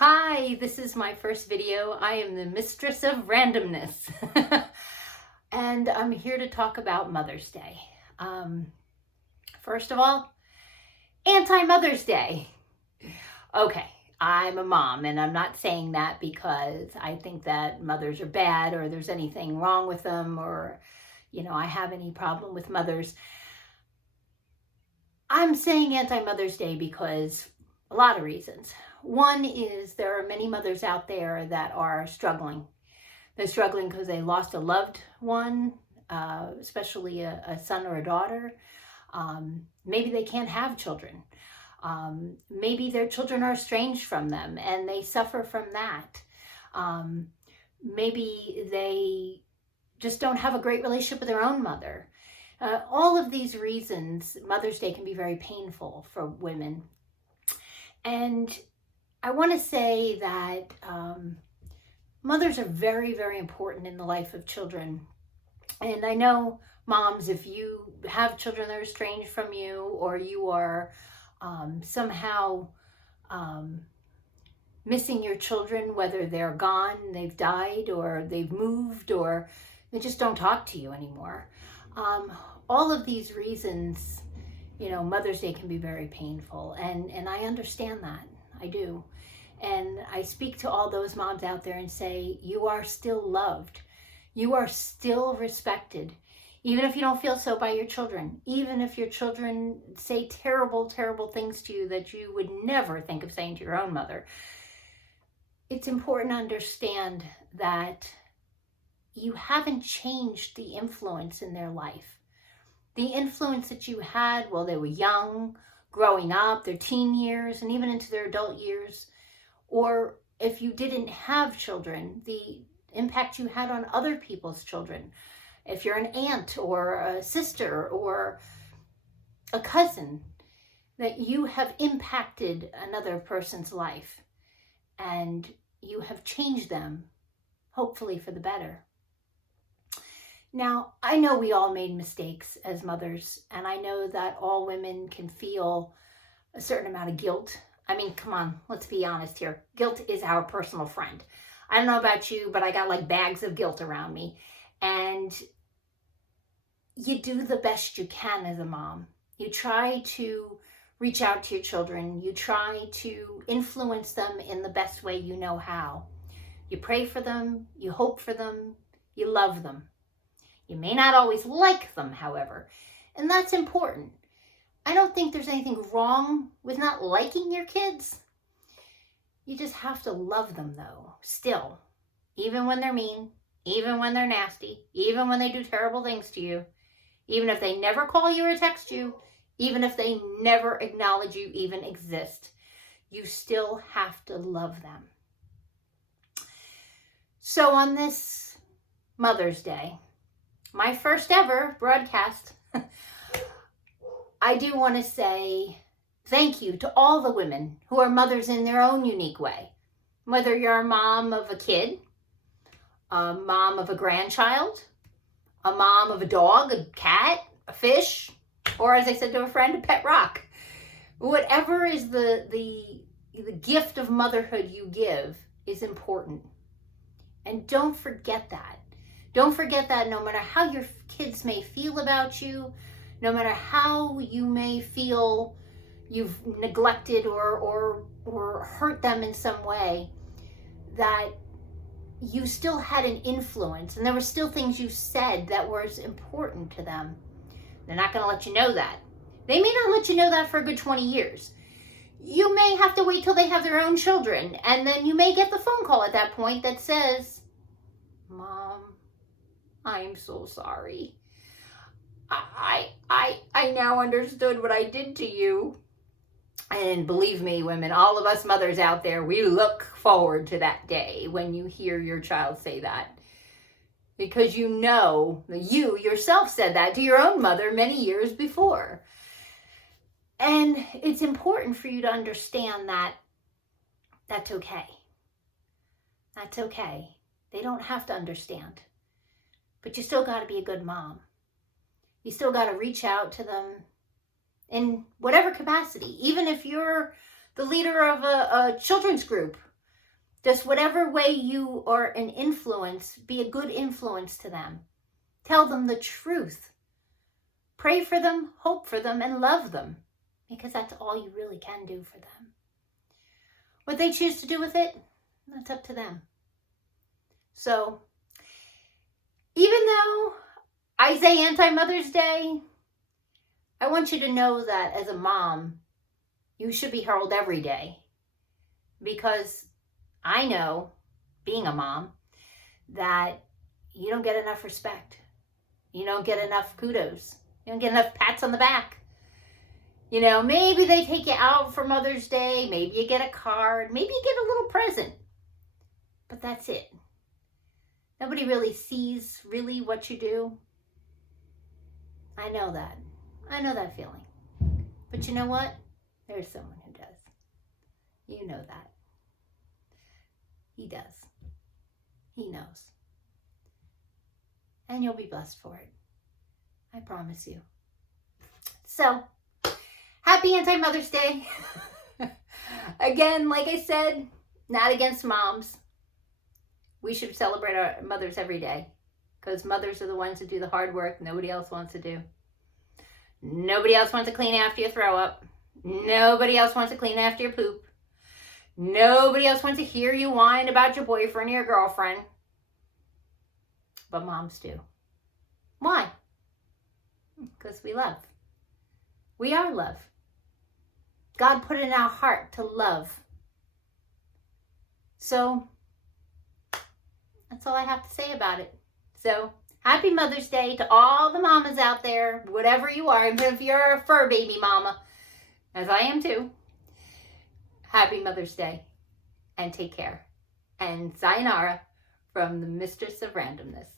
Hi, this is my first video. I am the Mistress of Randomness. And I'm here to talk about Mother's Day. First of all, anti-Mother's Day. Okay, I'm a mom, and I'm not saying that because I think that mothers are bad or there's anything wrong with them or, I have any problem with mothers. I'm saying anti-Mother's Day because a lot of reasons. One is there are many mothers out there that are struggling. They're struggling because they lost a loved one, especially a son or a daughter. Maybe they can't have children. Maybe their children are estranged from them and they suffer from that. Maybe they just don't have a great relationship with their own mother. All of these reasons, Mother's Day can be very painful for women. And I want to say that mothers are very, very important in the life of children. And I know, moms, if you have children that are estranged from you, or you are somehow missing your children, whether they're gone, they've died, or they've moved, or they just don't talk to you anymore. All of these reasons, Mother's Day can be very painful. And I understand that. I do. And I speak to all those moms out there and say, you are still loved. You are still respected. Even if you don't feel so by your children. Even if your children say terrible, terrible things to you that you would never think of saying to your own mother. It's important to understand that you haven't changed the influence in their life. The influence that you had while they were young, growing up, their teen years, and even into their adult years, or if you didn't have children, the impact you had on other people's children. If you're an aunt or a sister or a cousin, that you have impacted another person's life and you have changed them, hopefully for the better. Now, I know we all made mistakes as mothers, and I know that all women can feel a certain amount of guilt. I mean, come on, let's be honest here. Guilt is our personal friend. I don't know about you, but I got like bags of guilt around me. And you do the best you can as a mom. You try to reach out to your children. You try to influence them in the best way you know how. You pray for them. You hope for them. You love them. You may not always like them, however, and that's important. I don't think there's anything wrong with not liking your kids. You just have to love them, though, still. Even when they're mean, even when they're nasty, even when they do terrible things to you, even if they never call you or text you, even if they never acknowledge you even exist, you still have to love them. So on this Mother's Day, my first ever broadcast, I do want to say thank you to all the women who are mothers in their own unique way. Whether you're a mom of a kid, a mom of a grandchild, a mom of a dog, a cat, a fish, or as I said to a friend, a pet rock. Whatever is the gift of motherhood you give is important. And don't forget that. Don't forget that no matter how your kids may feel about you, no matter how you may feel you've neglected or hurt them in some way, that you still had an influence and there were still things you said that was important to them. They're not going to let you know that. They may not let you know that for a good 20 years. You may have to wait till they have their own children, and then you may get the phone call at that point that says, Mom, I'm so sorry. I now understood what I did to you. And believe me, women, all of us mothers out there, we look forward to that day when you hear your child say that. Because you know that you yourself said that to your own mother many years before. And it's important for you to understand that that's okay. That's okay. They don't have to understand. But you still got to be a good mom. You still got to reach out to them in whatever capacity. Even if you're the leader of a children's group, Just whatever way you are an influence, be a good influence to them. Tell them the truth. Pray for them, hope for them, and love them, because that's all you really can do for them. What they choose to do with it, that's up to them. So, even though I say anti-Mother's Day, I want you to know that as a mom, you should be hurled every day. Because I know, being a mom, that you don't get enough respect. You don't get enough kudos. You don't get enough pats on the back. You know, maybe they take you out for Mother's Day. Maybe you get a card. Maybe you get a little present. But that's it. Nobody really sees really what you do. I know that. I know that feeling. But you know what? There's someone who does. You know that. He does. He knows. And you'll be blessed for it. I promise you. So, happy Anti-Mother's Day. Again, like I said, not against moms. We should celebrate our mothers every day, because mothers are the ones that do the hard work nobody else wants to do. Nobody else wants to clean after you throw up. Nobody else wants to clean after your poop. Nobody else wants to hear you whine about your boyfriend or your girlfriend. But moms do. Why? Because we love. We are love. God put it in our heart to love. So, that's all I have to say about it. So, happy Mother's Day to all the mamas out there, whatever you are, even if you're a fur baby mama, as I am too. Happy Mother's Day, and take care. And sayonara from the Mistress of Randomness.